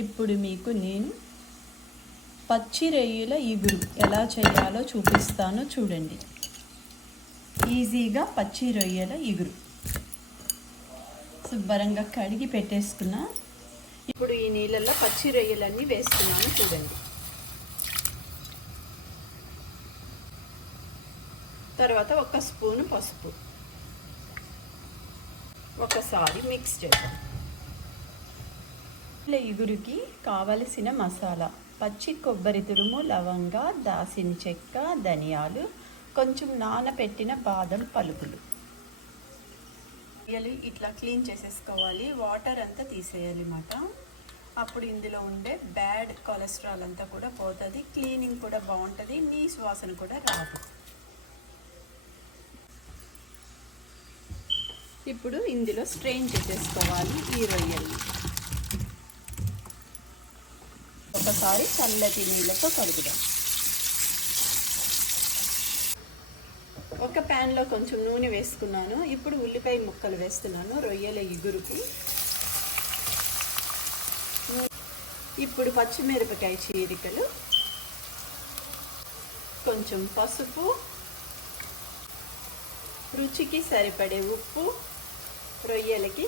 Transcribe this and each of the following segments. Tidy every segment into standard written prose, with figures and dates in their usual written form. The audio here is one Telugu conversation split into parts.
ఇప్పుడు మీకు నేను పచ్చి రొయ్యల ఇగురు ఎలా చేయాలో చూపిస్తాను చూడండి. ఈజీగా పచ్చి రొయ్యల ఇగురు శుభ్రంగా కడిగి పెట్టేసుకున్నా. ఇప్పుడు ఈ నీళ్ళల్లో పచ్చి రొయ్యలన్నీ వేస్తున్నాను చూడండి. తర్వాత 1 స్పూను పసుపు, ఒకసారి మిక్స్ చేద్దాం. ఇగురికి కావలసిన మసాలా: పచ్చి కొబ్బరి తురుము, లవంగ, దాల్చిన చెక్క, ధనియాలు, కొంచెం నానబెట్టిన బాదం పలుకులు. ఇట్లా క్లీన్ చేసేసుకోవాలి, వాటర్ అంతా తీసేయాలి అన్నమాట. అప్పుడు ఇందులో ఉండే బ్యాడ్ కొలెస్ట్రాల్ అంతా కూడా పోతుంది, క్లీనింగ్ కూడా బాగుంటుంది, నీసు వాసన కూడా రాదు. ఇప్పుడు ఇందులో స్ట్రెయిన్ చేసేసుకోవాలి ఈ రొయ్యల్ని. ఒకసారి చల్లటి నీళ్ళతో కడుగుదాం. ఒక ప్యాన్లో కొంచెం నూనె వేసుకున్నాను. ఇప్పుడు ఉల్లిపాయ ముక్కలు వేస్తున్నాను రొయ్యల ఇగురుకి. ఇప్పుడు పచ్చిమిరపకాయ చీరికలు, కొంచెం పసుపు, రుచికి సరిపడే ఉప్పు, రొయ్యలకి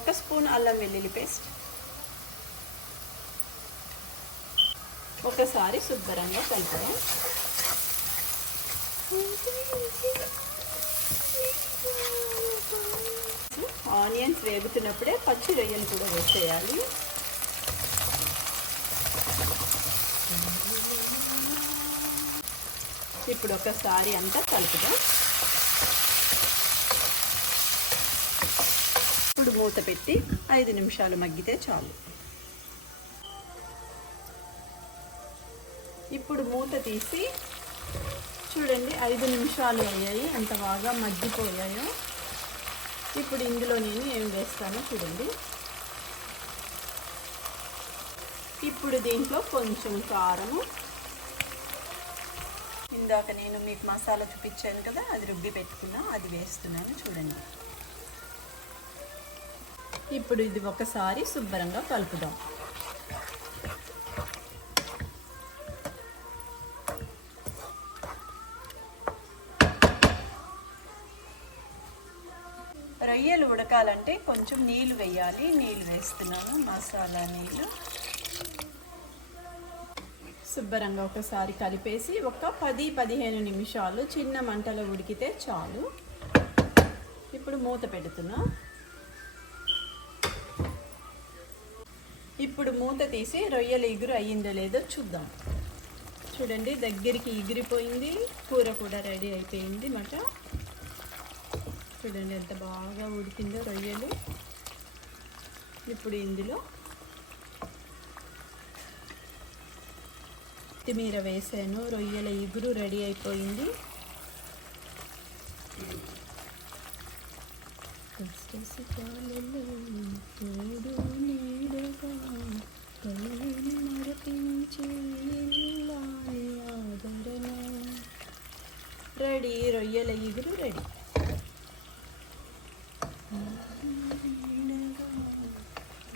1 స్పూన్ అల్లం వెల్లుల్లి పేస్ట్, ఒకసారి శుభ్రంగా కలుపుదాం. ఆనియన్స్ వేగుతున్నప్పుడే పచ్చి రొయ్యలు కూడా వేసేయాలి. ఇప్పుడు ఒకసారి అంతా కలుపుదాం. ఇప్పుడు మూత పెట్టి 5 నిమిషాలు మగ్గితే చాలు. ఇప్పుడు మూత తీసి చూడండి, 5 నిమిషాలు అయ్యాయి, ఎంత బాగా మగ్గిపోయాయో. ఇప్పుడు ఇందులో నేను ఏం వేస్తానో చూడండి. ఇప్పుడు దీంట్లో కొంచెం కారము, ఇందాక నేను మీకు మసాలా చూపించాను కదా, అది రుబ్బి పెట్టుకున్నా, అది వేస్తున్నాను చూడండి. ఇప్పుడు ఇది ఒకసారి శుభ్రంగా కలుపుదాం. రొయ్యలు ఉడకాలంటే కొంచెం నీళ్ళు వేయాలి. నీళ్ళు వేస్తున్నాను, మసాలా నీళ్ళు. శుభ్రంగా ఒకసారి కలిపేసి ఒక 10-15 నిమిషాలు చిన్న మంటలో ఉడికితే చాలు. ఇప్పుడు మూత పెడుతున్నా. ఇప్పుడు మూత తీసి రొయ్యల ఇగురు అయ్యిందో లేదో చూద్దాం. చూడండి, దగ్గరికి ఎగిరిపోయింది, కూర కూడా రెడీ అయిపోయింది మాట. చూడండి ఎంత బాగా ఉడికిందో రొయ్యలు. ఇప్పుడు ఇందులో కొత్తిమీర వేసాను, రొయ్యల ఇగురు రెడీ అయిపోయింది. రెడీ, రొయ్యల ఇగురు రెడీ.